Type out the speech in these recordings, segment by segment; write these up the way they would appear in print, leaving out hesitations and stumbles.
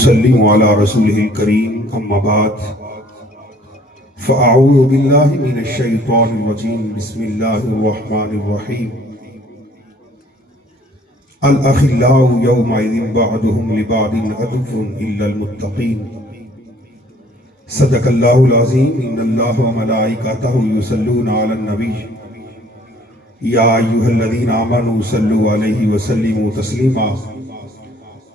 ونسلم على رسوله الكريم أما بعد فأعوذ بالله من الشيطان الرجيم بسم الله الرحمن الرحيم الأخلاء يومئذ بعضهم لبعض عدو إلا المتقين صدق الله العظيم إن الله وملائكته يصلون على النبي يا أيها الذين آمنوا صلوا عليه وسلموا تسليما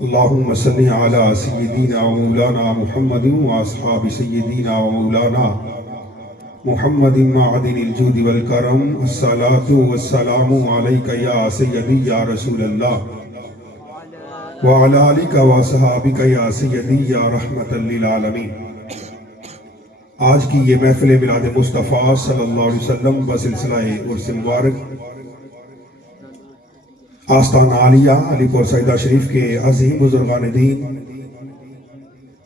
اللهم صل على سيدنا ومولانا محمد وأصحاب سيدنا ومولانا محمد معدن الجود والكرم الصلاة والسلام عليك يا سيدي يا رسول الله وعلى آلك وصحابك يا سيدي يا رحمة للعالمين۔ آج کی یہ محفل میلاد مصطفیٰ صلی اللہ علیہ وسلم بسلسلہ عرس مبارک آستان عالیہ علی پور سیدہ شریف کے عظیم بزرگان دین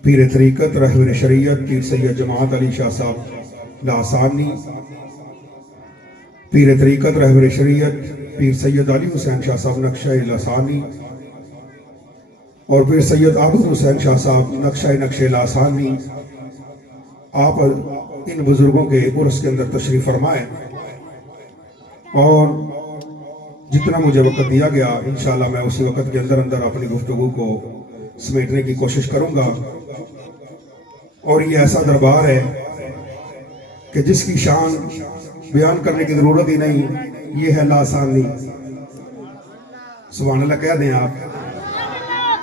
پیر طریقت رہبر شریعت پیر سید جماعت علی شاہ صاحب لاسانی، پیر طریقت رہبر شریعت پیر سید علی حسین شاہ صاحب نقشہ لاسانی اور پیر سید عابد حسین شاہ صاحب نقشہ لاسانی، آپ ان بزرگوں کے عرس کے اندر تشریف فرمائیں اور جتنا مجھے وقت دیا گیا انشاءاللہ میں اسی وقت کے اندر اپنی گفتگو کو سمیٹنے کی کوشش کروں گا۔ اور یہ ایسا دربار ہے کہ جس کی شان بیان کرنے کی ضرورت ہی نہیں، یہ ہے لاسانی۔ سبحان اللہ کہہ دیں آپ،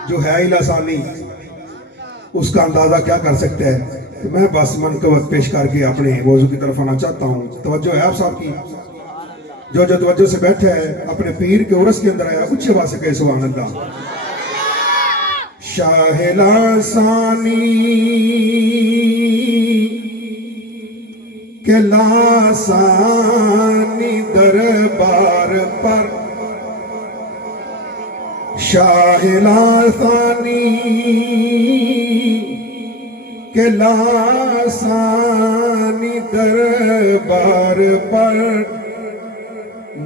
جو ہے ہی لاسانی اس کا اندازہ کیا کر سکتے ہیں۔ میں بس منقبت پیش کر کے اپنے موضوع کی طرف آنا چاہتا ہوں۔ توجہ ہے آپ صاحب کی؟ جو توجہ سے بیٹھے ہے اپنے پیر کے عرس کے اندر آیا، اچھی آواز سے کہے سبحان اللہ۔ شاہ لاسانی کہ لاسانی دربار پر، شاہ لاسانی کہ لاسانی دربار پر،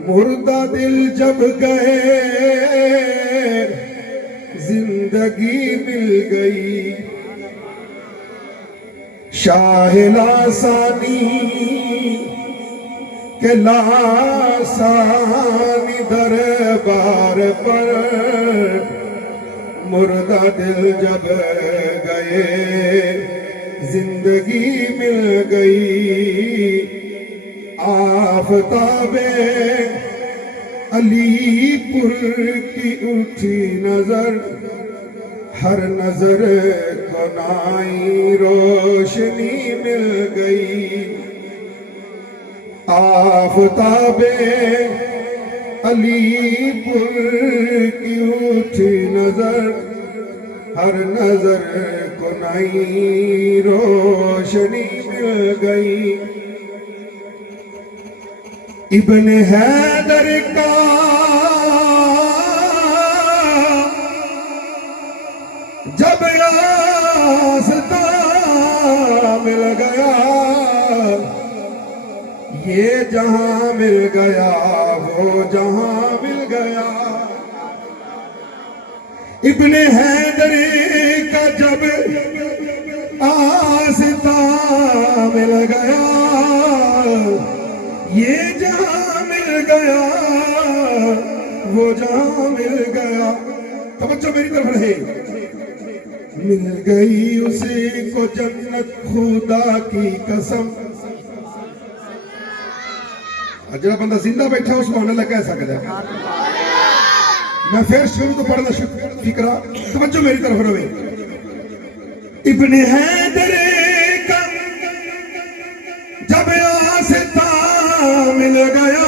مردہ دل جب گئے زندگی مل گئی۔ شاہ لاسانی کہ لاسانی دربار پر، مردہ دل جب گئے زندگی مل گئی۔ آفتاب علی پور کی اٹھی نظر، ہر نظر کو نئی روشنی مل گئی۔ آفتاب علی پور کی اٹھی نظر، ہر نظر کو نئی روشنی مل گئی۔ ابن حیدر کا جب راستہ مل گیا، یہ جہاں مل گیا وہ جہاں مل گیا۔ ابن حیدر کا جب راستہ مل گیا، یہ جہاں مل گیا وہ جہاں مل گیا۔ توجہ میری طرف رہے۔ مل گئی اسی کو جنت خدا کی قسم۔ جڑا بندہ زندہ بیٹھا اس سبحان اللہ کہہ سکتا ہے۔ میں پھر شروع تو پڑھنا فکرہ، توجہ میری طرف رہے۔ ابن حیدر کا جب راستہ مل گیا،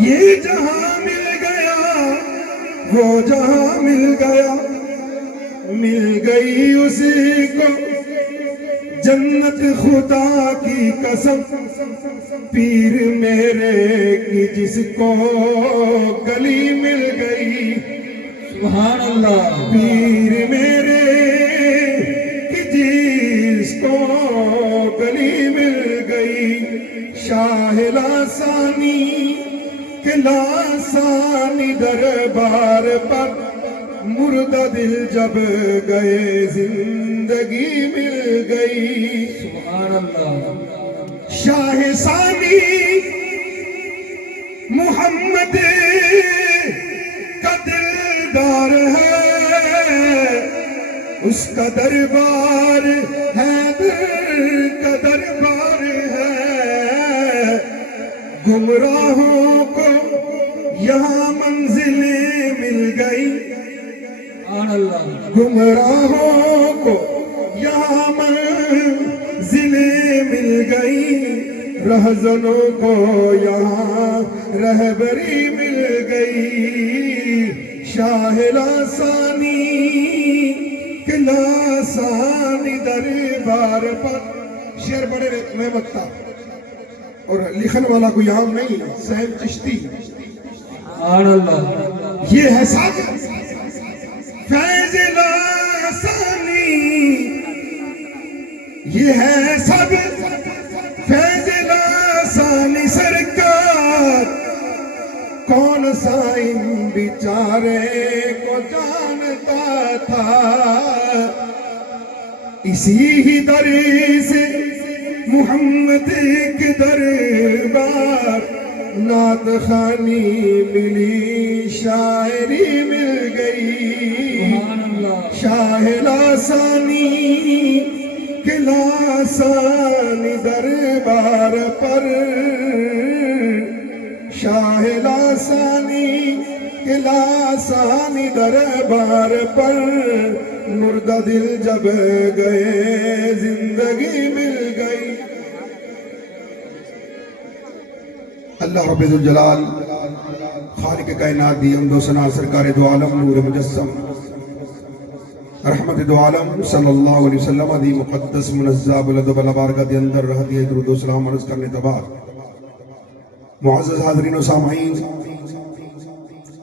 یہ جہاں مل گیا وہ جہاں مل گیا۔ مل گئی اسی کو جنت خدا کی قسم، پیر میرے کی جس کو گلی مل گئی۔ سبحان اللہ۔ پیر میرے کی جس کو گلی مل گئی۔ شاہ لاسانی کہ لاسانی دربار پر، मुर्दा दिल जब गए जिंदगी मिल गई। सुभान अल्लाह। शाह सानी मोहम्मद का दिलदार है, उसका दरबार हैदर का दरबार है। गुमराहों को यहाँ मंजिलें मिल गई, सुभान अल्लाह। गुमराहों को यहाँ मंजिलें मिल गई, रहज़नों को यहाँ रहबरी मिल गई। शाह लासानी के लासानी दरबार पर। शेर बड़े में बकता और लिखन वाला कोई आम नहीं, सैम चिश्ती। सुभान अल्लाह। ये है सब फैज़ लासानी, ये है सब फैज़ लासानी सरकार। कौन सा इन बेचारे को जानता था, इसी ही दर से मोहम्मद के दरबार नात खानी मिली, शायरी मिल गई। सुभान अल्लाह। शाह लासानी के लासानी दरबार पर, शाह लासानी के लासानी दरबार पर, मुर्दा दिल जब गए जिंदगी मिल गई। अल्लाह रब्बुल जलाल खालिक कायनात दी हमदो सना सरकार दो आलम नूर मुजस्सम रहमत दो आलम सल्लल्लाहु अलैहि वसल्लम दी मुक़द्दस मुनज़्ज़ा बुलंद बाला बारगाह दे अंदर रहदी दुरूद व सलाम अर्ज़ करने तो बाद मुअज़्ज़ज़ हाज़रीन व सामईन,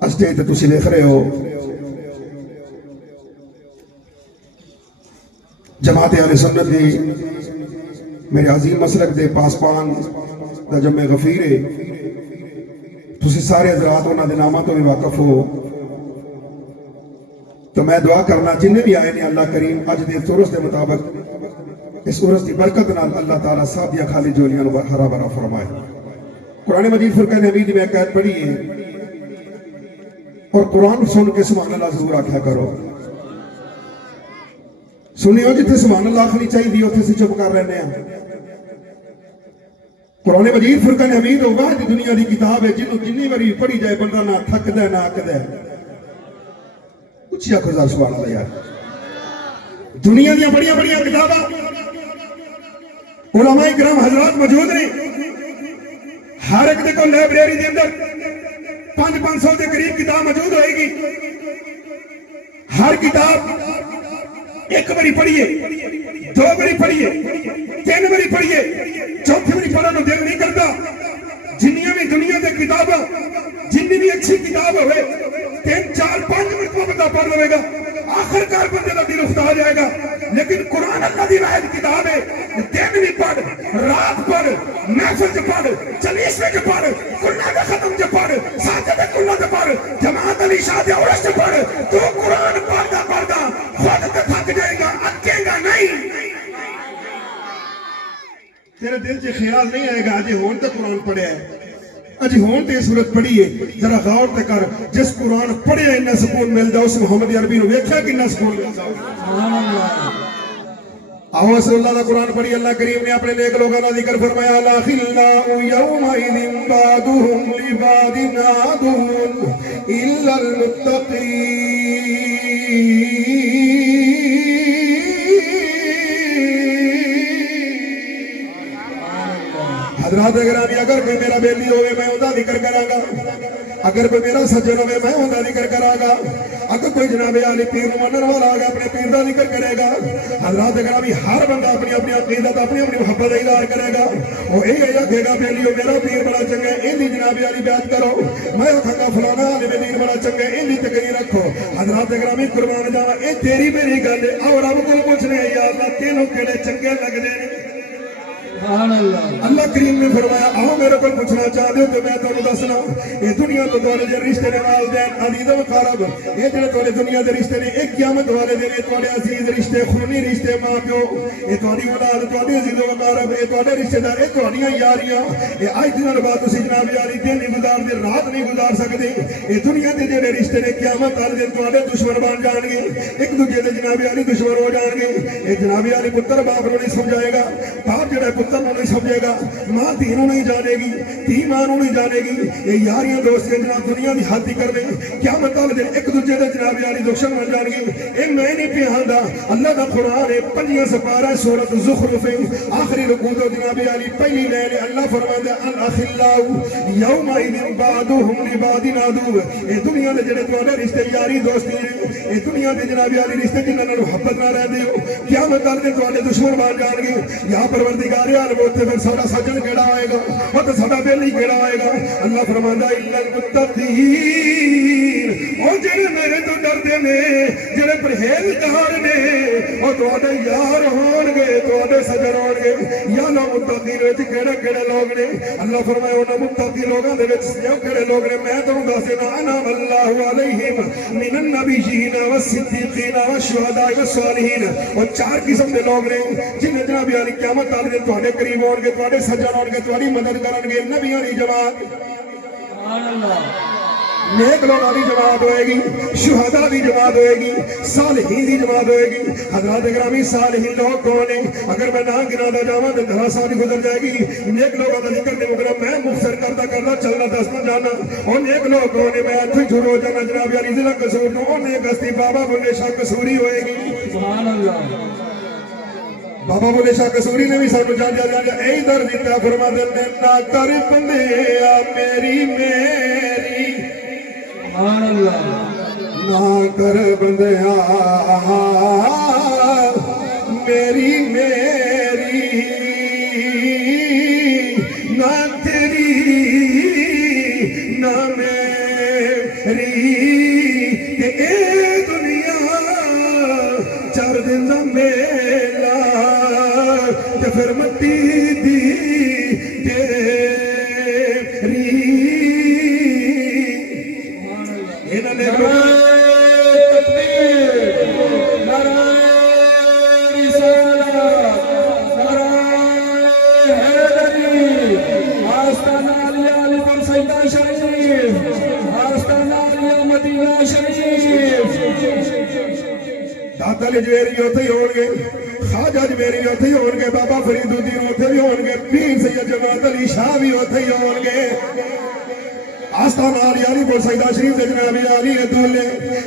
अस्ते ते तुसीं देख रहे हो जमात अहले सुन्नत दी मेरे अजीम मसलक दे पासपान दा जमे गफीर है। तुसी सारे हज़रात उन्हां दे नामां तो भी वाकफ हो, तो मैं दुआ करना जिन्ने भी आए ने अल्लाह करीम अज दे उर्स दे मुताबिक इस उर्स की बरकत नाल अल्लाह ताला सब दियां खाली झोलियां नूं हरा भरा फरमाए। कुरान मजीद फुरक़ान हमीद में एक आयत पढ़ी है और कुरान सुन के सुभान अल्लाह जरूर आख्या करो। सुनियो जिथे सुभान अल्लाह आखनी चाहिए उत्थे से चुप कर रहे हैं। कुरान मजीद फुरक़ान हमीद होगा कि दुनिया की किताब है जिन्हों जिन्नी बारी पढ़ी जाए बंदा ना थकदा ना अकदा। उच्ची आखो ज़रा सुभान अल्लाह यार। दुनिया दी बड़ियां बड़ियां किताबां उलमा इकराम हजरात मौजूद ने, हर एक दे कोल लाइब्रेरी दे अंदर 500 के करीब किताब मौजूद होएगी। हर किताब एक बारी पढ़िए, 2 बारी पढ़िए, 3 बारी पढ़िए, चौथी बारी पढ़ने को दिल नहीं करता। जिन्नियां भी दुनिया की किताब जिन्नी भी अच्छी किताब हो 3, 4, 5 मिनट में बंदा पढ़ लेगा, आखिरकार बंदे का दिल उफ्ता जाएगा। लेकिन कुरान अल्लाह की वाहिद किताब है, दिन भी पढ़, रात पढ़, महफिल च पढ़, चलीसवे च पढ़, कुल्ला दे खत्म च पढ़, साजे दे कुल्ला च पढ़, जमात अली शाह दे उर्स च पढ़। तो कुरान पढ़दा पढ़दा खुद ते थक जाएगा, अकेगा नहीं। तेरे दिल च ख्याल नहीं आएगा अजे होन तो कुरान पढ़िया है, अजे होन तो सूरत पढ़ी है। जरा गौर ते कर, जिस कुरान पढ़िया इन्ना सुकून मिलता उस मुहम्मद अरबी नूं वेख्या किन्ना सुकून मिलता। आओ अस अल्लाह दा कुरान पढ़ी। अल्लाह करीम ने अपने नेक लोगों का जिक्र फरमाया, ला खिल्लाउ यौमइदिन बादुहुम लिबादिन आदुन इल्लल मुत्तकीन। हजरात गिरामी, अगर कोई मेरा बेली होवे मैं उहदा जिक्र करांगा, अगर कोई मेरा सज्जन होवे मैं उहदा जिक्र करांगा, अगर कोई जनाबे आली पीर नूं मनण वाला आ गया अपने पीर दा जिक्र करेगा। हजरात गिरामी, हर बंदा अपनी अपनी अकीदत अपनी अपनी मुहब्बत का इज़हार करेगा। और यह आखेगा बेलियो मेरा पीर बड़ा चंगा है, इहदी जनाबे आली बैत करो। मैं आखांगा फलाना आलिम दीन बड़ा चंगा है, इहदी तकरीर रखो। हजरात गिरामी, कुर्बान जावा ये तेरी मेरी गल है। और रब कोल पुछने या अल्लाह तेनों किहड़े चंगे लगदे ने। سبحان اللہ اللہ کریم نے فرمایا آؤ میرے کو پوچھنا چاہتے ہو تو میں تمہیں دسنا یہ دنیا تو تھوڑے جو رشتے نے والدین عزیز و قرب یہ جڑے تھوڑے دنیا کے رشتے نے ایک قیامت والے دن یہ تھوڑے عزیز رشتے خونی رشتے ماں پیو یہ تھوڑی اولاد تھوڑے عزیز و قرب یہ تھوڑے رشتے دار یہ تھوڑیاں یاریاں یہ اج دن بعد تسی جناب یاری دن نہیں گزار دے رات نہیں گزار سکتے یہ دنیا کے جڑے رشتے نے قیامت والے دن تھوڑے دشمن بن جان گے ایک دوجے دے جناب یاری دشمن ہو جان گے یہ جناب یاری پتر باپ نوں نہیں سمجھائے گا باپ جڑا پتر نوں نہیں سمجھے گا ماں دھی نوں نہیں جانے گی دھی ماں نوں نہیں جانے گی یہ یاریاں دوستیاں جناب دنیا دی حد ہی کر دیں قیامت والے دن ایک دوجے دے جناب یاری دشمن بن جان گے اے میں نہیں پہاندا اللہ دا قرآن ہے 5 سپارہ سورۃ الزخرف آخری رکوع تو جناب یاری پہلی لائن اللہ فرماتا ہے الاخلاء یومئذ بعضهم لبعض عدو اے دنیا دے جڑے تواڈے رشتے یاری دوستی ہیں اے دنیا دے جناب یاری رشتے جنہاں نال محبت نہ رہندے ہو قیامت والے دن تواڈے دشمن بن جان گے یا پروردگار عالم تے پھر ساڈا سجن کیڑا آئے گا اور تے ساڈا بیلی کیڑا آئے گا اللہ فرماندا ہے الا المتقین او جڑے میرے تو ڈردے نے جڑے پرہیزگار نے او تواڈے یار ہون گے تواڈے سجن ہون گے یا نہ متقین وچ کیڑے کیڑے لوگ نے اللہ فرمایا انہاں متقی لوگاں دے وچ جو کیڑے لوگ نے میں تانوں دس دینا انعم اللہ علیہم من النبیین والصدیقین والشہداء والصالحین اور 4 قسم دے لوگ نے جنہیں جناب یعنی قیامت والے دن تواڈے قریب ہون گے تواڈے سجن ہون گے تواڈی مدد کرن گے نبیاں دی جماعت سبحان اللہ نیک لوگوں کی جماعت ہوئے گی شہداء کی جماعت ہوئے گی صالحین کی جماعت ہوئے گی حضرات گرامی صالحین لوگ کون ہیں اگر میں نام گناتا جاواں تو 10 سال گزر جائے گی نیک لوگوں کا ذکر نہیں مکرا میں مختصر کرتا چلنا دسنا جانا اور نیک لوگ کون ہیں میں اتھے شروع ہو جانا جناب یعنی ضلع قصور تو اور نیک ہستی بابا بلے شاہ قصوری ہوئے گی سبحان اللہ بابا بلے شاہ قصوری نے بھی سانو جا اے در دیتا فرما دے نہ کر بندیا میری میری سبحان اللہ نہ کر بندیا میری میری نہ تیری نہ میری کہ اے دنیا 4 دن دا میلا تے پھر مٹی دی داتا لجویری اتھے ہی ہون گے خواجہ جویری اتھے ہی ہون گے بابا فرید الدین اتھے بھی ہون گے پیر سید جماعت علی شاہ بھی اتھے ہی ہون گے آستان علی علی بول سیدہ شریف سے جناب علی دولے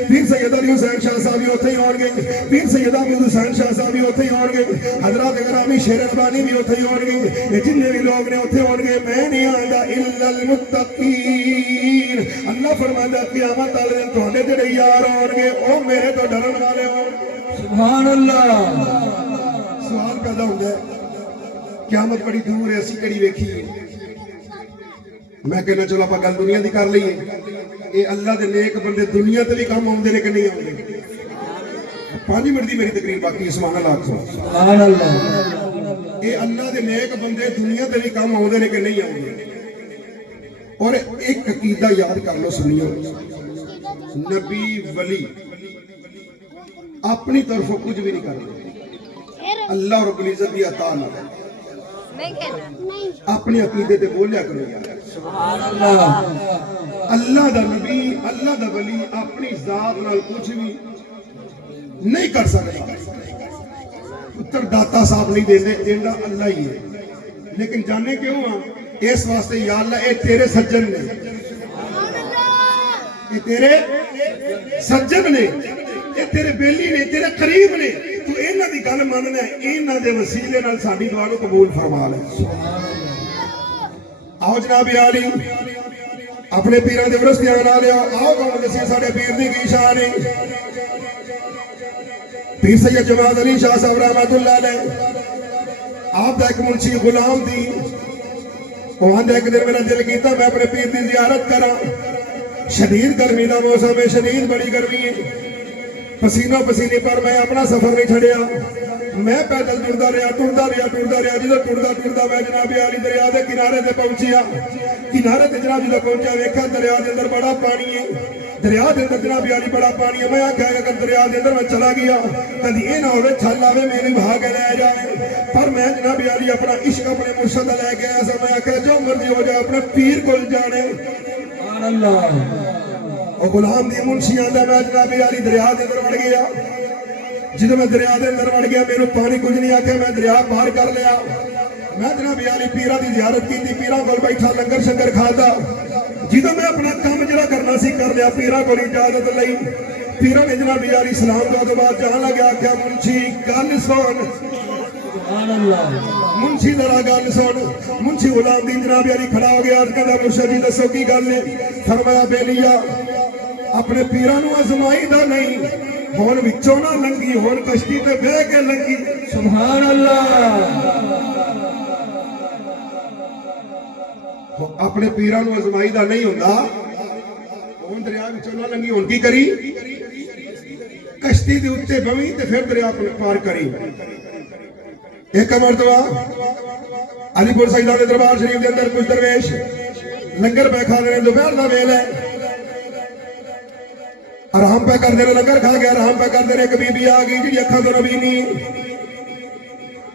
پیر سید علی حسین شاہ صاحب بھی اتھے ہی ہون گے پیر سید احمد حسین شاہ صاحب بھی اتھے ہی ہون گے حضرات گرامی شیر ربانی بھی اتھے ہی ہون گے یہ جننے بھی لوگ نے اتھے ہون گے میں نہیں آندا الا المتقین اللہ فرماتا قیامت والے دن تواڈے جڑے یار ہون گے او میرے تو ڈرن والے ہون سبحان اللہ سوال پیدا ہوتا ہے قیامت بڑی دور ہے اسی کڑی ویکھی میں کہنا چلو آپ گل دنیا دی کر لئیے اے اللہ دے نیک بندے دنیا تے بھی کام آؤندے نے کہ نہیں آؤندے 5 منٹ دی میری تقریر باقی سبحان اللہ سبحان اللہ اے اللہ دے نیک بندے دنیا تے بھی کام آؤندے نے کہ نہیں آؤندے اور ایک عقیدہ یاد کر لو سنیو نبی ولی اپنی طرف کچھ بھی نہیں کرتے اللہ رب العزت دی عطا نہ اپنے عقیدے تے بولیا کرو سبحان اللہ اللہ دا نبی اللہ دا ولی اپنی ذات نال کچھ بھی نہیں کر سکتا پتر داتا صاحب نہیں دے دینا اللہ ہی ہے لیکن جانے کیوں ہاں اس واسطے یا اللہ اے تیرے سجن نے اے تیرے سجن نے اے تیرے بیلی نے تیرے قریب نے تو انہاں دی گل مننا ہے انہاں دے وسیلے نال ساڈی دعا نو قبول فرما لے آؤ جناب عالی اپنے پیراں دے ورس دھیان آ لیا آؤ کون دسی ساڈے پیر دی کی شان ہے پیر سید جماعت علی شاہ صاحب رحمۃ اللہ علیہ آپ دا ایک منشی غلام دی وہاں دے ایک دن میرا دل کیتا میں اپنے پیر دی زیارت کرا شدید گرمی دا موسم ہے شدید بڑی گرمی ہے ਪਸੀਨਾ ਪਸੀਨੇ, ਪਰ ਮੈਂ ਆਪਣਾ ਸਫ਼ਰ ਨਹੀਂ ਛੱਡਿਆ। ਮੈਂ ਪੈਦਲ ਟੁਰਦਾ ਰਿਹਾ ਜਦੋਂ ਟੁਰਦਾ ਮੈਂ ਜਨਾਬ ਅਲੀ ਦਰਿਆ ਦੇ ਕਿਨਾਰੇ ਤੇ ਪਹੁੰਚਿਆ। ਕਿਨਾਰੇ ਤੇ ਜਨਾਬ ਜਦੋਂ ਪਹੁੰਚਿਆ ਵੇਖਿਆ ਦਰਿਆ ਦੇ ਅੰਦਰ ਬੜਾ ਪਾਣੀ ਹੈ। ਦਰਿਆ ਦੇ ਅੰਦਰ ਜਨਾਬ ਅਲੀ ਬੜਾ ਪਾਣੀ ਹੈ। ਮੈਂ ਆਖਿਆ ਅਗਰ ਦਰਿਆ ਦੇ ਅੰਦਰ ਮੈਂ ਚਲਾ ਗਿਆ ਕਦੀ ਇਹ ਨਾ ਹੋਵੇ ਛੱਲ ਆਵੇ ਮੈਨੂੰ ਵਹਾ ਕੇ ਲੈ ਜਾਵੇ। ਪਰ ਮੈਂ ਜਨਾਬ ਅਲੀ ਆਪਣਾ ਇਸ਼ਕ ਆਪਣੇ ਮੁਰਸ਼ਦ ਦਾ ਲੈ ਕੇ ਆਇਆ ਸੀ। ਮੈਂ ਆਖਿਆ ਜੋ ਮਰਜ਼ੀ ਹੋ ਜਾ ਆਪਣੇ ਪੀਰ ਕੋਲ ਜਾਣੇ। ਸੁਭਾਨ ਅੱਲਾਹ। ਉਹ ਗੁਲਾਮ ਦੀ ਮੁਨਸ਼ੀ ਆਂਦਾ ਮੈਂ ਜਨਾਬ ਅਲੀ ਦਰਿਆ ਦੇ ਅੰਦਰ ਵੜ ਗਿਆ। ਜਦੋਂ ਮੈਂ ਦਰਿਆ ਦੇ ਅੰਦਰ ਵੜ ਗਿਆ ਮੈਨੂੰ ਪਾਣੀ ਕੁਝ ਨਹੀਂ ਆਖਿਆ। ਮੈਂ ਦਰਿਆ ਪਾਰ ਕਰ ਲਿਆ। ਮੈਂ ਜਨਾਬ ਅਲੀ ਪੀਰਾਂ ਦੀ ਜ਼ਿਆਰਤ ਕੀਤੀ, ਪੀਰਾਂ ਕੋਲ ਬੈਠਾ ਲੰਗਰ ਸ਼ੰਗਰ ਖਾਦਾ। ਜਦੋਂ ਮੈਂ ਆਪਣਾ ਕੰਮ ਜਿਹੜਾ ਕਰਨਾ ਸੀ ਕਰ ਲਿਆ, ਪੀਰਾਂ ਕੋਲ ਇਜਾਜ਼ਤ ਲਈ। ਪੀਰਾਂ ਨੇ ਜਨਾਬ ਅਲੀ ਸਲਾਮ ਤੋਂ ਬਾਅਦ ਜਾਣ ਲੱਗਿਆ। ਆਖਿਆ ਮੁਨਸ਼ੀ ਗੱਲ ਸੁਣ। ਸੁਭਾਨ ਅੱਲਾਹ। ਮੁਨਸ਼ੀ ਜ਼ਰਾ ਗੱਲ ਸੁਣ। ਮੁਨਸ਼ੀ ਗੁਲਾਮ ਦੀਨ ਜਨਾਬ ਅਲੀ ਖੜਾ ਹੋ ਗਿਆ। ਕਹਿੰਦਾ ਮੁਰਸ਼ਦ ਜੀ ਦੱਸੋ ਕੀ ਗੱਲ ਹੈ। ਫਰਮਾਇਆ ਬੇਲੀਆ ਆਪਣੇ ਪੀਰਾਂ ਨੂੰ ਅਜ਼ਮਾਈ ਦਾ ਨਹੀਂ, ਹੁਣ ਵਿੱਚੋਂ ਨਾ ਲੰਗੀ, ਹੁਣ ਕਸ਼ਤੀ ਤੇ ਬਹਿ ਕੇ ਲੰਗੀ। ਸੁਭਾਨ ਅੱਲਾਹ। ਆਪਣੇ ਪੀਰਾਂ ਨੂੰ ਅਜ਼ਮਾਈ ਦਾ ਨਹੀਂ ਹੁੰਦਾ, ਹੁਣ ਦਰਿਆ ਵਿੱਚੋਂ ਨਾ ਲੰਗੀ, ਹੁਣ ਕੀ ਕਰੀ ਕਸ਼ਤੀ ਦੇ ਉੱਤੇ ਬਵੀ ਤੇ ਫਿਰ ਦਰਿਆ ਪਾਰ ਕਰੀ। ਇੱਕ ਮਰਤਬਾ ਅਲੀਪੁਰ ਸੈਦਾ ਦੇ ਦਰਬਾਰ ਸ਼ਰੀਫ ਦੇ ਅੰਦਰ ਕੁਝ ਦਰਵੇਸ਼ ਲੰਗਰ ਪੈ ਖਾ ਰਹੇ ਨੇ। ਦੁਪਹਿਰ ਦਾ ਵੇਲਾ ਹੈ, ਆਰਾਮ ਪੈ ਕਰਦੇ ਨੇ, ਲੰਗਰ ਖਾ ਕੇ ਆਰਾਮ ਪੈ ਕਰਦੇ ਨੇ। ਇੱਕ ਬੀਬੀ ਆ ਗਈ ਜਿਹੜੀ ਅੱਖਾਂ ਤੋਂ ਨਬੀ ਨਹੀਂ,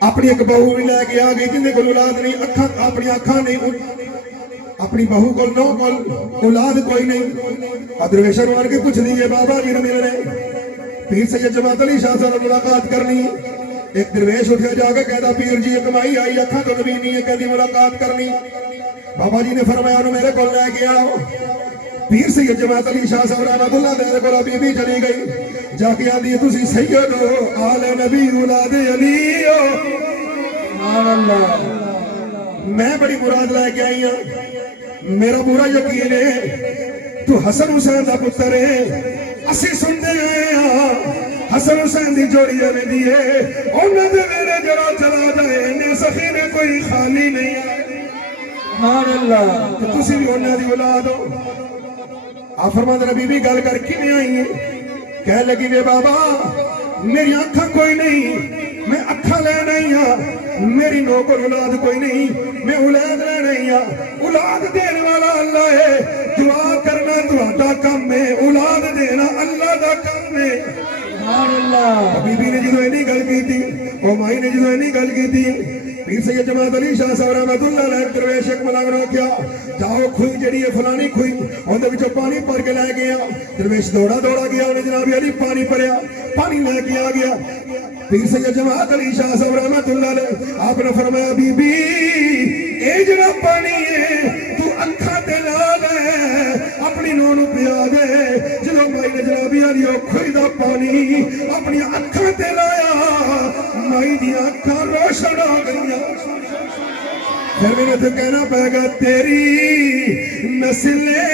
ਆਪਣੀ ਇੱਕ ਬਹੂ ਵੀ ਲੈ ਕੇ ਆ ਗਈ ਜਿਹਦੇ ਕੋਲ ਔਲਾਦ ਨਹੀਂ, ਆਪਣੀਆਂ ਅੱਖਾਂ ਨਹੀਂ, ਆਪਣੀ ਬਹੂ ਕੋਲ ਨੌ ਕੋਲ ਔਲਾਦ ਕੋਈ ਨਹੀਂ। ਦਰਵੇਸ਼ਾਂ ਨੂੰ ਆਣ ਕੇ ਪੁੱਛਦੀ ਹੈ ਬਾਬਾ ਜੀ ਨੂੰ ਮਿਲਣੇ, ਪੀਰ ਸੈयद ਜਮਾਤ ਅਲੀ ਸ਼ਾਹ ਸਾਹਿਬ ਨਾਲ ਮੁਲਾਕਾਤ ਕਰਨੀ। ਇੱਕ ਦਰਵੇਸ਼ ਉੱਠਿਆ ਜਾ ਕੇ ਕਹਿੰਦਾ ਪੀਰ ਜੀ ਇੱਕ ਮਾਈ ਆਈ ਅੱਖਾਂ ਤੋਂ ਨਬੀ ਨਹੀਂ ਹੈ, ਕਹਿੰਦੀ ਮੁਲਾਕਾਤ ਕਰਨੀ। ਬਾਬਾ ਜੀ ਨੇ ਫਰਮਾਇਆ ਉਹਨੂੰ ਮੇਰੇ ਕੋਲ ਲੈ ਕੇ ਆਓ। ਪੀਰ ਸੈयद ਜਮਾਤ ਅਲੀ ਸ਼ਾਹ ਸਾਹਿਬ ਰਹਿਮਤੁल्लाह ਮੇਰੇ ਕੋਲ ਬੀਬੀ ਚਲੀ ਗਈ। ਜਾ ਕੇ ਆਂਦੀ ਤੁਸੀਂ ਸੈयद ਹੋ ਆਲੇ ਨਬੀ ਔਲਾਦ ਅਲੀ ਹੋ। ਸੁਭਾਨ ਅੱਲਾਹ। ਮੈਂ ਬੜੀ ਮੁਰਾਦ ਲੈ ਕੇ ਆਈ ਹਾਂ। ਮੇਰਾ ਪੂਰਾ ਯਕੀਨ ਹੈ ਤੂੰ ਹਸਨ ਹੁਸੈਨ ਦਾ ਪੁੱਤਰ ਹੈ। ਅਸੀਂ ਸੁਣਦੇ ਆਏ ਹਾਂ ਹਸਨ ਹੁਸੈਨ ਦੀ ਜੋੜੀ ਐਵੇਂ ਦੀ ਹੈ, ਉਹਨਾਂ ਦੇ ਵੇਲੇ ਜਿਹੜਾ ਚਲਾ ਜਾਏ ਨੇ ਸਖੀ ਨੇ ਕੋਈ ਖਾਲੀ ਨਹੀਂ ਆਏ। ਸੁਭਾਨ ਅੱਲਾਹ। ਤੁਸੀਂ ਵੀ ਉਹਨਾਂ ਦੀ ਔਲਾਦ ਹੋ। ਆ ਫਰਮਾਉਂਦੇ ਨੇ ਬੀਬੀ ਗੱਲ ਕਰ ਕਿਵੇਂ ਆਈ ਹੈ। ਕਹਿ ਲੱਗੀ ਵੇ ਬਾਬਾ ਮੇਰੀਆਂ ਅੱਖਾਂ ਕੋਈ ਨਹੀਂ, ਮੈਂ ਅੱਖਾਂ ਲੈਣ ਆਈ ਹਾਂ। मेरी नौकर औलाद कोई नहीं, मैं औलाद लेना ही हाँ। औलाद देने वाला अल्लाह है, दुआ करना तुम्हारा काम है, औलाद देना अल्लाह का काम है। बीबी ने जो इन्नी गल की थी, और माई ने जो इन्नी गल की थी, पीर सैयद जमात अली शाह साहब रहमतुल्लाह अलैह दरवेश एक मलंग ने क्या जाओ खुई जड़ी है फलानी खुई ਉਹਦੇ ਵਿੱਚੋਂ ਪਾਣੀ ਭਰ ਕੇ ਲੈ ਗਿਆ। ਦਰਵੇਸ਼ ਦੌੜਾ ਗਿਆ, ਉਹਨੇ ਜਨਾਬ ਅਲੀ ਪਾਣੀ ਭਰਿਆ, ਪਾਣੀ ਲੈ ਕੇ ਆ ਗਿਆ। पीर सैयद जमात अली शाह साहब रहमतुल्लाह अलैह आपने फरमाया बीबी ये जरा पानी है तू अखा ते ला ले अपनी नूह नूं पिया दे। जो माई ने जनाबी अली खुई दा पानी अपनी अखा ते लाया, माई दी अखा रोशन हो गई। फिर मैंने तो कहना पैगा तेरी नस्ले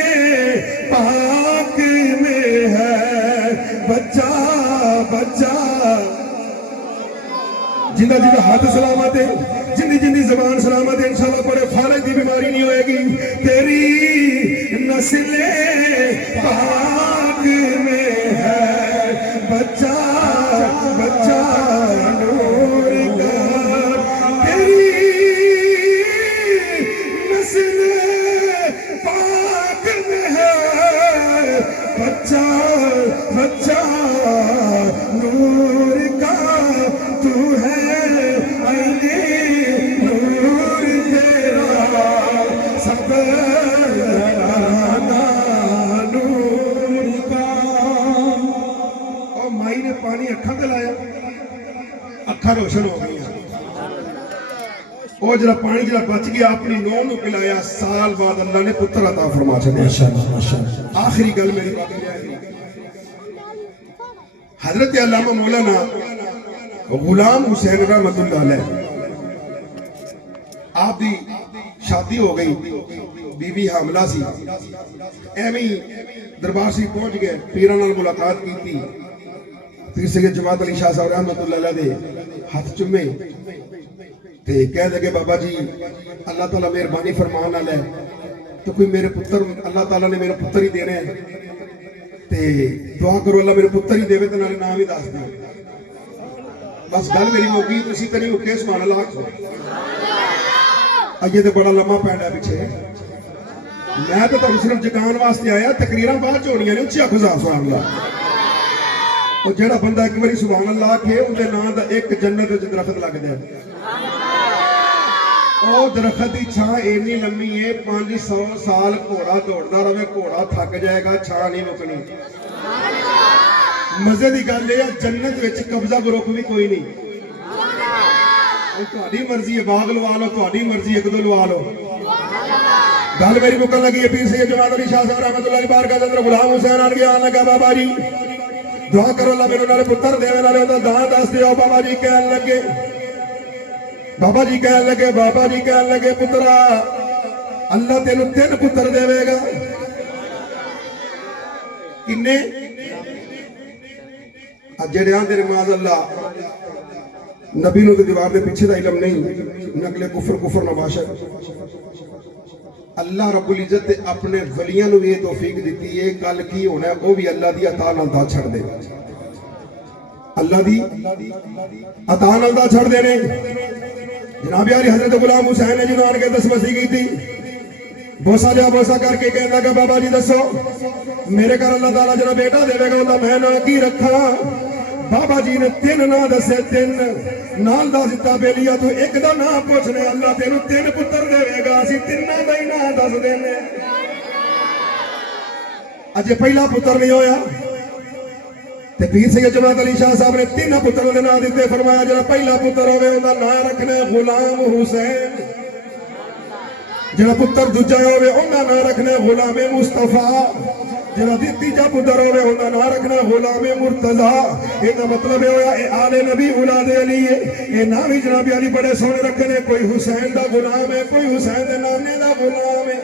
पाक में है बच्चा बच्चा। जिंदा जिंदा हाथ सलामत है, जिंदी जिंदी जबान सलामत है, इंशाल्लाह पर फालज की बीमारी नहीं होएगी। तेरी नस्ले पाक में है बच्चा बच्चा नूर का। तेरी नस्ले पाक में है बच्चा बच्चा नूर का। तू है पानी अखा ते लाया, अखा रोशन हो गई। और जरा पानी जरा बच गया अपनी नौं नूं पिलाया। साल बाद अल्लाह ने पुत्र अता फरमा छड्या। आखिरी गल मेरी हजरत अल्लामा मौलाना गुलाम हुसैन रहमतुल्लाह अलैह आप दी शादी हो गई, बीबी हामला सी। एवें ही दरबार से पहुंच गए, पीरां नाल मुलाकात की। पीर सैयद जमात अली शाह साहब रहमतुल्लाह अलैह दे हाथ चुमे ते कह लगे बाबा जी अल्लाह ताला मेहरबानी फरमान वाला है, तो कोई मेरे पुत्र अल्लाह ताला ने मेरा पुत्र ही देना है। ਤੇ ਦੁਆ ਕਰੋ ਅੱਲਾ ਮੇਰੇ ਪੁੱਤਰ ਹੀ ਦੇਵੇ ਤੇ ਨਾਲੇ ਨਾਮ ਵੀ ਦੱਸ ਦਿਓ। ਬਸ ਗੱਲ ਮੇਰੀ ਮੁੱਕੀ, ਤੁਸੀਂ ਤੇ ਨਹੀਂ ਮੁੱਕੇ। ਸੁਭਾਨ ਅੱਲਾਹ। ਅਜੇ ਤੇ ਬੜਾ ਲੰਮਾ ਪੈਂਡਾ ਪਿੱਛੇ। ਮੈਂ ਤਾਂ ਤੁਹਾਨੂੰ ਸਿਰਫ ਜਗਾਉਣ ਵਾਸਤੇ ਆਇਆ, ਤਕਰੀਰਾਂ ਬਾਅਦ ਚ ਹੋਣੀਆਂ ਨੇ। ਉੱਚੀ ਆਖੋ ਸੁਭਾਨ ਅੱਲਾਹ। ਉਹ ਜਿਹੜਾ ਬੰਦਾ ਇੱਕ ਵਾਰੀ ਸੁਭਾਨ ਅੱਲਾਹ ਆਖੇ, ਉਹਦੇ ਨਾਂ ਦਾ ਇੱਕ ਜੰਨਤ ਵਿੱਚ ਦਰਖਤ ਲੱਗਦਾ ਹੈ। ਉਹ ਦਰਖਤ ਦੀ ਛਾਂ ਇੰਨੀ ਲੰਮੀ ਹੈ 500 ਸਾਲ ਘੋੜਾ ਦੌੜਦਾ ਰਹੇ, ਘੋੜਾ ਥੱਕ ਜਾਏਗਾ, ਛਾਂ ਨਹੀਂ ਮੁੱਕਣੀ। ਮਜ਼ੇ ਦੀ ਗੱਲ ਇਹ ਆ, ਜੰਨਤ ਵਿੱਚ ਕਬਜ਼ਾ ਗਰੁੱਪ ਵੀ ਕੋਈ ਨਹੀਂ। ਤੁਹਾਡੀ ਮਰਜ਼ੀ ਹੈ, ਬਾਗ ਲਵਾ ਲਓ, ਤੁਹਾਡੀ ਮਰਜ਼ੀ ਇੱਕ ਦੋ ਲਵਾ ਲਓ। ਗੱਲ ਮੇਰੀ ਮੁੱਕਣ ਲੱਗੀ ਹੈ। ਪੀਰ ਸੈਯਦ ਜਮਾਤ ਅਲੀ ਸ਼ਾਹ ਸਾਹਿਬ ਰਹਿਮਤੁல்லாਹ ਅਲੈਹ ਬਾਰਗਾਹ ਦੇ ਅੰਦਰ ਗੁਲਾਮ ਹੁਸੈਨ ਆਣ ਕੇ ਆਣ ਲੱਗਾ, ਬਾਬਾ ਜੀ ਦੁਆ ਕਰੋ ਅੱਲਾ ਮੈਨੂੰ ਨਾਲੇ ਪੁੱਤਰ ਦੇਵੇ, ਨਾਲੇ ਉਹਦਾ ਦਾਨ ਦੱਸ ਦਿਓ। ਬਾਬਾ ਜੀ ਕਹਿਣ ਲੱਗੇ, ਬਾਬਾ ਜੀ ਕਹਿਣ ਲੱਗੇ, ਬਾਬਾ ਜੀ ਕਹਿਣ ਲੱਗੇ, ਪੁੱਤਰਾ ਅੱਲਾ ਤੈਨੂੰ 3 ਪੁੱਤਰ ਦੇਵੇਗਾ। ਕਿੰਨੇ? ਅੱਜ ਜਿਹੜੇ ਆਂਦੇ ਨੇ ਮਾਜ਼ ਅੱਲਾ ਨਬੀ ਨੂੰ ਤੇ ਦੀਵਾਰ ਦੇ ਪਿੱਛੇ ਦਾ ਇਲਮ ਨਹੀਂ, ਨਕਲੇ ਕੁਫਰ ਨਵਾਸ਼ਾ। ਅੱਲਾ ਰੱਬੁਲ ਇੱਜ਼ਤ ਤੇ ਆਪਣੇ ਵਲੀਆਂ ਨੂੰ ਵੀ ਇਹ ਤੌਫੀਕ ਦਿੱਤੀ ਹੈ। ਕੱਲ ਕੀ ਹੋਣਾ ਉਹ ਵੀ ਅੱਲਾ ਦੀ ਅਤਾ ਨਾਲ ਦਾ ਛੱਡਦੇ, ਅੱਲਾ ਦੀ ਅਤਾ ਨਾਲ ਦਾ ਛੱਡਦੇ ਨੇ। ਜਨਾਬ ਯਾਰੀ ਹਜ਼ਰਤ ਗੁਲਾਮ ਹੁਸੈਨ ਨੇ ਜਦੋਂ ਆਣ ਕੇ ਦਸਮਸੀ ਕੀਤੀ, ਬੋਸਾ ਲਿਆ, ਬੋਸਾ ਕਰਕੇ ਕਹਿਣ ਲੱਗਾ, ਬਾਬਾ ਜੀ ਦੱਸੋ ਮੇਰੇ ਘਰ ਅੱਲਾਹ ਤਾਲਾ ਜਿਹੜਾ ਬੇਟਾ ਦੇਵੇਗਾ ਉਹਦਾ ਮੈਂ ਨਾਂ ਕੀ ਰੱਖਾਂ? ਬਾਬਾ ਜੀ ਨੇ 3 ਨਾਂ ਦੱਸੇ, 3 ਨਾਲ ਦੱਸ ਦਿੱਤਾ। ਬੇਲੀਆ ਤੂੰ ਇੱਕ ਦਾ ਨਾਂ ਪੁੱਛਨੇ, ਅੱਲਾਹ ਤੈਨੂੰ 3 ਪੁੱਤਰ ਦੇਵੇਗਾ, ਅਸੀਂ ਤਿੰਨਾਂ ਦਾ ਹੀ ਨਾਂ ਦੱਸ ਦੇਣੇ। ਅਜੇ ਪਹਿਲਾ ਪੁੱਤਰ ਨਹੀਂ ਹੋਇਆ ਤੇ ਪੀਰ ਸੈਯਦ ਜਮਾਤ ਅਲੀ ਸ਼ਾਹ ਸਾਹਿਬ ਨੇ 3 ਪੁੱਤਰਾਂ ਦੇ ਨਾਂ ਦਿੱਤੇ। ਫਰਮਾਇਆ ਜਿਹੜਾ ਪਹਿਲਾ ਪੁੱਤਰ ਹੋਵੇ ਉਹਦਾ ਨਾਂ ਰੱਖਣਾ ਗੁਲਾਮ ਹੁਸੈਨ, ਜਿਹੜਾ ਪੁੱਤਰ ਦੂਜਾ ਹੋਵੇ ਉਹਦਾ ਨਾਂ ਰੱਖਣਾ ਗੁਲਾਮ ਮੁਸਤਫਾ, ਜਿਹੜਾ ਤੀਜਾ ਪੁੱਤਰ ਹੋਵੇ ਉਹਦਾ ਨਾਂ ਰੱਖਣਾ ਗੁਲਾਮ ਮੁਰਤਜ਼ਾ। ਇਹਦਾ ਮਤਲਬ ਇਹ ਹੋਇਆ ਇਹ ਆਲੇ ਨਬੀ ਔਲਾਦ ਅਲੀ ਹੈ। ਇਹ ਨਾਂ ਵੀ ਜਨਾਬ ਅਲੀ ਬੜੇ ਸੋਹਣੇ ਰੱਖੇ ਨੇ, ਕੋਈ ਹੁਸੈਨ ਦਾ ਗੁਲਾਮ ਹੈ, ਕੋਈ ਹੁਸੈਨ ਦੇ ਨਾਨੇ ਦਾ ਗੁਲਾਮ ਹੈ।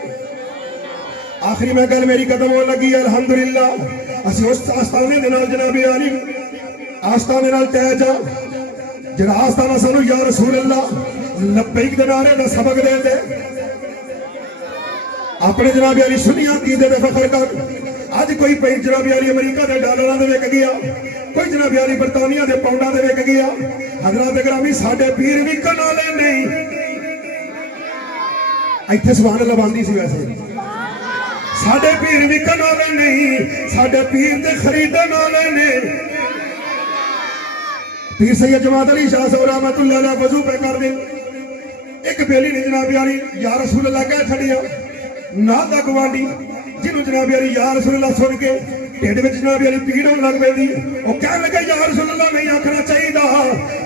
ਆਖਰੀ ਮੈਂ ਗੱਲ ਮੇਰੀ ਖਤਮ ਹੋਣ ਲੱਗੀ। ਅਲਹਮਦੁਲਿल्लाह ਅਸੀਂ ਉਸ ਆਸਤਾਨੇ ਦੇ ਨਾਲ ਜਨਾਬ ਅਲੀ ਆਸਤਾਨੇ ਨਾਲ ਤੈਅ ਜਾ, ਜਿਹੜਾ ਆਸਤਾਨਾ ਸਾਨੂੰ ਯਾ ਰਸੂਲ ਅੱਲਾਹ ਲਬੈਕ ਦੇ ਨਾਰੇ ਦਾ ਸਬਕ ਦੇ ਦੇ। ਆਪਣੇ ਜਨਾਬ ਅਲੀ ਸੁਨੀਆਂ ਅਕੀਦੇ ਦੇ ਫਖਰ ਕਰ। ਅੱਜ ਕੋਈ ਪਈ ਜਨਾਬ ਅਲੀ ਅਮਰੀਕਾ ਦੇ ਡਾਲਰਾਂ ਦੇ ਵਿਕ ਗਿਆ, ਕੋਈ ਜਨਾਬ ਅਲੀ ਬਰਤਾਨੀਆ ਦੇ ਪਾਉਂਡਾਂ ਦੇ ਵਿਕ ਗਿਆ। ਹਜ਼ਰਤ ਗਰਾਮੀ ਸਾਡੇ ਪੀਰ ਵੀ ਕਨਾ ਲੈ ਨਹੀਂ। ਇੱਥੇ ਸੁਭਾਨ ਅੱਲਾਹ ਬੰਦੀ ਸੀ, ਵੈਸੇ ਸਾਡੇ ਪੀਰ ਵੀ ਕਨਾ ਲੈ ਨਹੀਂ, ਸਾਡੇ ਪੀਰ ਦੇ ਖਰੀਦਣ ਵਾਲੇ ਨੇ। ਪੀਰ ਸੈਯਦ ਜਮਾਤ ਅਲੀ ਸ਼ਾਹ ਸਾਹਿਬ ਰਹਿਮਤੁல்லாਹ ਅਲੈਹ ਵਜ਼ੂ ਪੇ ਕਰ ਦੇ। ਇੱਕ ਬੇਲੀ ਨੇ ਜਨਾਬ ਅਲੀ ਯਾ ਰਸੂਲ ਅੱਲਾਹ ਕਹਿ ਛੱਡਿਆ, ਨਾਲ ਦਾ ਗਵਾਂਢੀ ਜਿਹਨੂੰ ਜਨਾਬ ਅਲੀ ਯਾ ਰਸੂਲ ਅੱਲਾਹ ਸੁਣ ਕੇ ਢਿੱਡ ਵਿੱਚ ਜਨਾਬ ਅਲੀ ਪੀੜ ਹੋਣ ਲੱਗ ਪੈਂਦੀ, ਉਹ ਕਹਿਣ ਲੱਗਾ ਯਾ ਰਸੂਲ ਅੱਲਾਹ ਨਹੀਂ ਆਖਣਾ ਚਾਹੀਦਾ।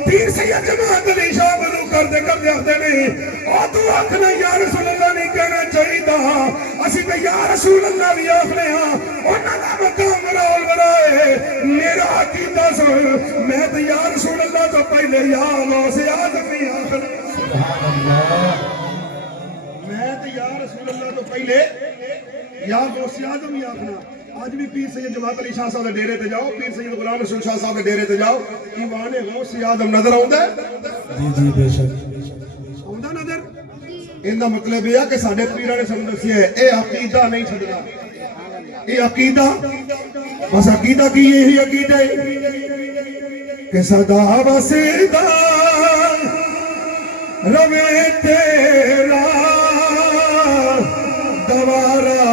ਪੀਰ ਸੈਯਦ ਜਮਾਤ ਅਲੀ ਸ਼ਾਹ ਵਜ਼ੂ ਕਰਦੇ ਕਰਦੇ ਆਖਦੇ ਨੇ, ਉਹ ਤੂੰ ਆਖਣਾ ਯਾ ਰਸੂਲ ਅੱਲਾਹ ਨਹੀਂ ਕਹਿਣਾ ਚਾਹੀਦਾ, ਅਸੀਂ ਤੇ ਯਾ ਰਸੂਲ ਅੱਲਾਹ ਵੀ ਆਖਦੇ ਹਾਂ। ਉਹਨਾਂ ਦਾ ਮਕਾਮ ਰੌਲ ਵਰਾਏ, ਮੇਰਾ ਅਕੀਦਾ ਸੁਣ, ਮੈਂ ਤੇ ਯਾ ਰਸੂਲ ਅੱਲਾਹ ਤੋਂ ਪਹਿਲੇ ਯਾ ਗੌਸੇ ਆਜ਼ਮ ਵੀ ਆਖਣਾ। मैं तो या रसूल अल्लाह तो पहले या गौसे आज़म ही आखना। आज भी पीर सैयद जमात अली शाह साहब के डेरे ते जाओ, पीर सैयद गुलाम रसूल शाह साहब के डेरे ते जाओ, ईवान गौसे आज़म नजर आउंदा है? जी जी बेशक आउंदा नजर। इनका मतलब यह है कि साडे पीरां ने सानू दस्सिया है ये अकीदा नहीं छड्डना। ये अकीदा बस अकीदा की यही अकीदा है कि सदा वसीदा रवे तेरा दवारा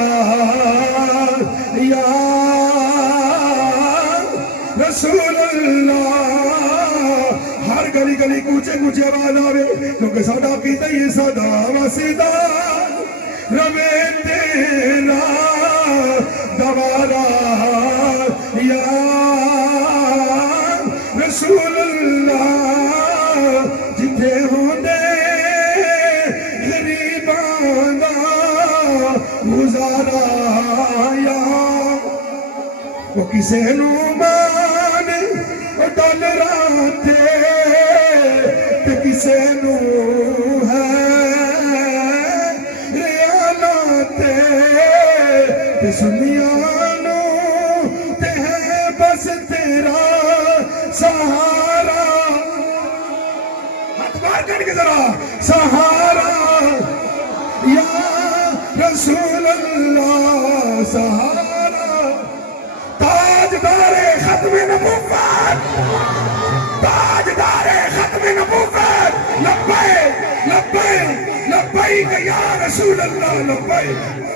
या रसूल अल्लाह। हर गली गली कूचे कूचे आवाज आवे, क्योंकि साडा कीता ही सदा वसीदा रवे तेरा दवारा या रसूल अल्लाह। जिथे होंदे गरीबां दा गुजारा या वो किसे नू मान डॉलरां ते किसे नू है रियालां ते सुनिया नू ते है बस तेरा सहारा। हाथ बाहर करके जरा सहारा या रसूल अल्लाह सहारा। نبوت تاجدار ختم نبوت لبیک لبیک لبیک یا رسول اللہ لبیک